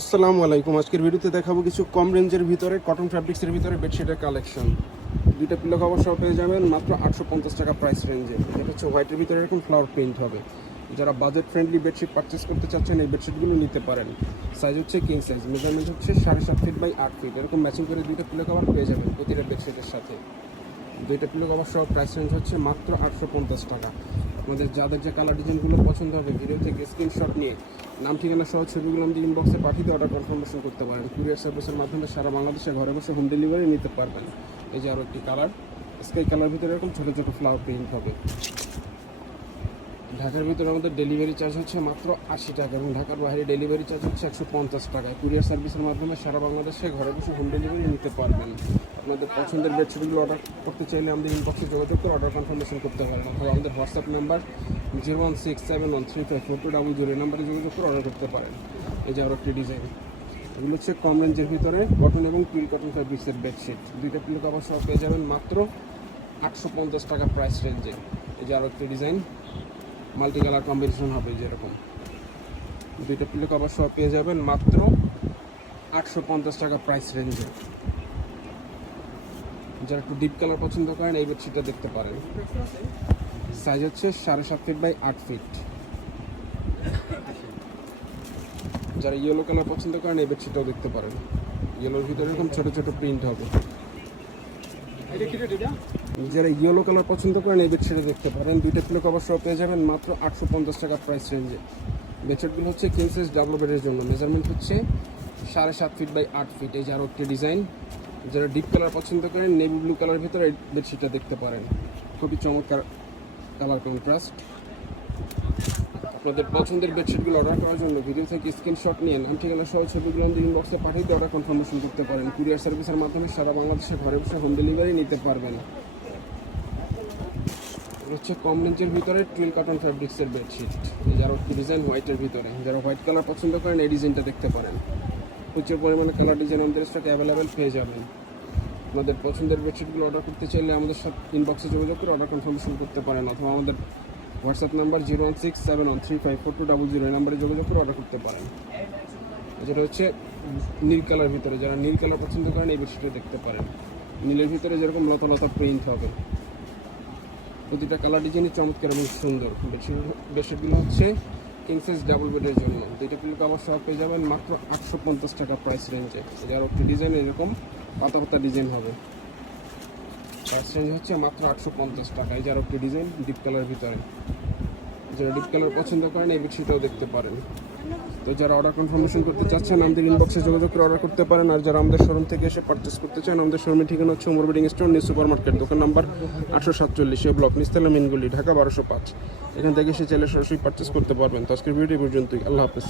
আসসালামু আলাইকুম। আজকের ভিডিওতে দেখাবো কিছু কম রেঞ্জের ভিতরে কটন ফ্যাব্রিক্সের ভিতরে বেডশিটের কালেকশন। দুইটা পিলো কভার সহ পেয়ে যাবেন মাত্র 850 টাকা প্রাইস রেঞ্জে। এটা হচ্ছে হোয়াইটের ভিতরে এরকম ফ্লাওয়ার প্রিন্ট হবে। যারা বাজেট ফ্রেন্ডলি বেডশিট পারচেস করতে চাচ্ছেন এই বেডশিটগুলো নিতে পারেন। সাইজ হচ্ছে কিং সাইজ, মেজারমেন্ট হচ্ছে 7.5 ফিট বাই 8 ফিট। এরকম ম্যাচিং করে দুইটা পিলো কভার পেয়ে যাবেন প্রতিটা বেডশিটের সাথে। দুইটা পিলো কভার সহ প্রাইস রেঞ্জ হচ্ছে মাত্র 850 টাকা। আমাদের যাদের যে কালার ডিজাইনগুলো পছন্দ হবে ভিডিও থেকে স্ক্রিনশট নিয়ে নাম ঠিকানা সহ ছবিগুলো আমাদের ইনবক্সে পাঠিয়ে অর্ডার কনফার্মেশন করতে পারেন। কুরিয়ার সার্ভিসের মাধ্যমে সারা বাংলাদেশে ঘরে বসে হোম ডেলিভারি নিতে পারবেন। এই যে আরও একটি কালার, স্কাই কালার ভিতরে এরকম ছোটো ছোটো ফ্লাওয়ার প্রিন্ট হবে। ঢাকার ভিতরে আমাদের ডেলিভারি চার্জ হচ্ছে মাত্র 80 টাকা এবং ঢাকার বাইরে ডেলিভারি চার্জ হচ্ছে 150 টাকায়। কুরিয়ার সার্ভিসের মাধ্যমে সারা বাংলাদেশে ঘরে বসে হোম ডেলিভারি নিতে পারবেন। আপনাদের পছন্দের বেডশিটগুলো অর্ডার করতে চাইলে আমাদের ইনবক্সে যোগাযোগ করে অর্ডার কনফার্মেশন করতে পারেন, অথবা আমাদের হোয়াটসঅ্যাপ নাম্বার 01671354200 এই নাম্বারে যোগাযোগ করে অর্ডার করতে পারেন। এই যে আরও একটি ডিজাইন, এগুলো হচ্ছে কম রেঞ্জের ভিতরে কটন এবং টুইল কটন ফ্যাব্রিক্সের বেডশিট। দুইটা পিলো কভার সহ পেয়ে যাবেন মাত্র 850 টাকা প্রাইস রেঞ্জে। এই যে আরও একটি ডিজাইন, মাল্টি কালার কম্বিনেশন হবে যেরকম। দুইটা পিলো কভার সহ পেয়ে যাবেন মাত্র 850 টাকা প্রাইস রেঞ্জে। যারা একটু ডিপ কালার পছন্দ করেন এই বেডশিটটা দেখতে পারেন। সাইজ হচ্ছে 7.5 ফিট বাই 8 ফিট। যারা ইয়েলো কালার পছন্দ করেন এই বেডশিটটাও দেখতে পারেন। ইয়েলোর ভিতরে এরকম ছোটো ছোটো প্রিন্ট হবে। যারা ইয়েলো কালার পছন্দ করেন এই বেডশিটে দেখতে পারেন। দুইটা পিলো কভার সহ পেয়ে যাবেন মাত্র 850 টাকা প্রাইস রেঞ্জে। বেডশিটগুলো হচ্ছে কিং সাইজ ডাবল বেডের জন্য, মেজারমেন্ট হচ্ছে 7.5 ফিট বাই 8 ফিট। এই যে আরও একটি ডিজাইন, যারা ডিপ কালার পছন্দ করেন নেভি ব্লু কালার ভিতরে এই বেডশিটটা দেখতে পারেন। খুবই চমৎকার কালার কন্ট্রাস্ট। আপনাদের পছন্দের বেডশিটগুলো অর্ডার করার জন্য ভিডিও থেকে স্ক্রিনশট নিয়ে নাম ঠিকানা সহ ছবিগুলো আমাদের ইনবক্সে পাঠিয়ে দিয়ে অর্ডার কনফার্মেশন করতে পারেন। কুরিয়ার সার্ভিসের মাধ্যমে সারা বাংলাদেশে ঘরে বসে হোম ডেলিভারি নিতে পারবেন। হচ্ছে কম রেঞ্জের ভিতরে টুইল কটন ফ্যাব্রিক্সের বেডশিট। যারা ডিজাইন হোয়াইটের ভিতরে, যারা হোয়াইট কালার পছন্দ করেন এই ডিজাইনটা দেখতে পারেন। প্রচুর পরিমাণে কালার ডিজাইন আমাদের স্টকে অ্যাভেলেবেল পেয়ে যাবেন। আপনাদের পছন্দের বেডশিটগুলো অর্ডার করতে চাইলে আমাদের সাথে ইনবক্সে যোগাযোগ করে অর্ডার কনফার্মেশন করতে পারেন, অথবা আমাদের হোয়াটসঅ্যাপ নাম্বার 01671354200 এই নাম্বারে যোগাযোগ করে অর্ডার করতে পারেন। যেটা হচ্ছে নীল কালার ভিতরে, যারা নীল কালার পছন্দ করেন এই বেডশিটটা দেখতে পারেন। নীলের ভিতরে যেরকম লতা লতা প্রিন্ট হবে। প্রতিটা কালার ডিজাইনই চমৎকার এবং সুন্দর। বেডশিটগুলো হচ্ছে কিং সাইজ ডাবল বেডের জন্য। দুইটা পিলো কভার সহ পেয়ে যাবেন মাত্র 850 টাকা প্রাইস রেঞ্জে। যার একটি ডিজাইন এরকম পাতা পাতা ডিজাইন হবে। প্রাইস রেঞ্জ হচ্ছে মাত্র 850 টাকা। এই যার একটি ডিজাইন ডিপ কালার ভিতরে, যারা ডিপ কালার পছন্দ করেন এই বেডশিটটাও দেখতে পারেন। তো যারা অর্ডার কনফার্মেশন করতে চাচ্ছেন আমাদের ইনবক্সে যোগাযোগ করে অর্ডার করতে পারেন। আর যারা আমাদের শোরুম থেকে এসে পারচেস করতে চান আমাদের শোরুমের ঠিকানা হচ্ছে Umar building store new super market, দোকান নাম্বার 847 ব্লক নিস্তালা মিনগুলি, ঢাকা 1205। এখান থেকে এসে চাইলে সরাসরি পারচেস করতে পারবেন। তো আজকের ভিডিও পর্যন্তই। আল্লাহ হাফেজ।